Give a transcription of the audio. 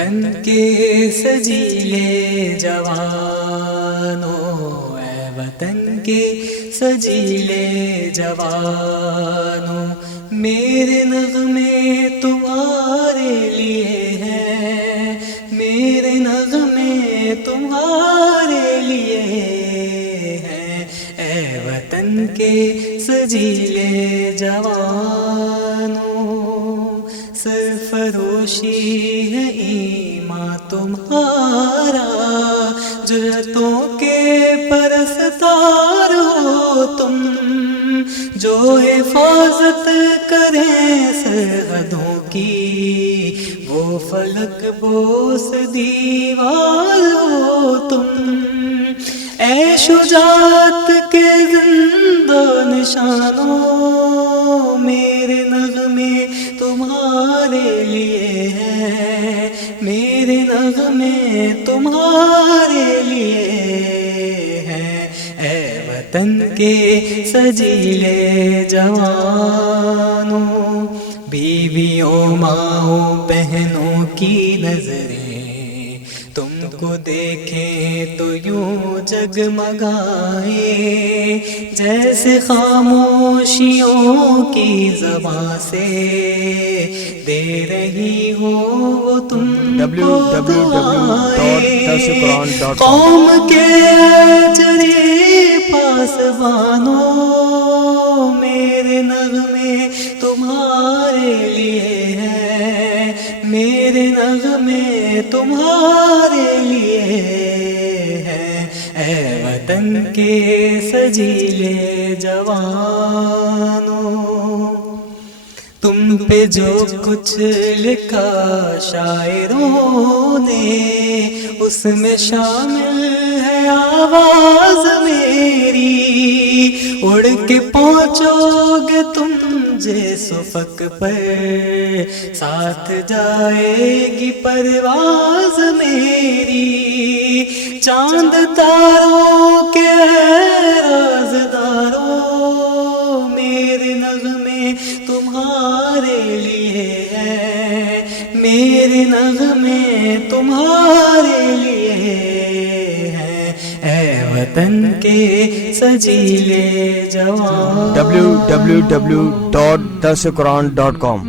وطن کے سجیلے جوانوں، اے وطن کے سجیلے جوانوں، میرے نغمے تمہارے لیے ہیں، میرے نغمے تمہارے لیے ہیں، اے وطن کے سجیلے جوانوں، سرفروشی ہے ایمان تمہارا، جرتوں کے پرستار ہو تم، جو حفاظت کریں سرحدوں کی، وہ فلک بوس دیوار ہو تم، اے شجاعت کے زندہ نشانوں، میرے نغمے تمہارے لیے ہیں، میرے نغمے تمہارے لیے ہیں، اے وطن کے سجیلے جوانوں، بیویوں ماؤں بہنوں کی نظریں تم کو دیکھیں تو یوں جگمگائیں، جیسے خاموشیوں کی زبان سے دے رہی ہو وہ تم کو دعائیں، قوم کے اجری پاسبانوں، میرے نغمے تمہارے لیے ہیں، میرے نغمے تمہارے لیے ہیں، اے وطن کے سجیلے جوانوں، تم پہ جو کچھ لکھا شاعروں نے، اس میں شامل ہے آواز میری، اڑ کے پہنچو گے تم جس افق پر، ساتھ جائے گی پرواز میری، چاند تاروں کے رازداروں، میرے نغمے تمہارے لیے ہیں، میرے نغمے تمہارے لیے ہیں، اے وطن کے سجیلے جوان۔ www.dasquran.com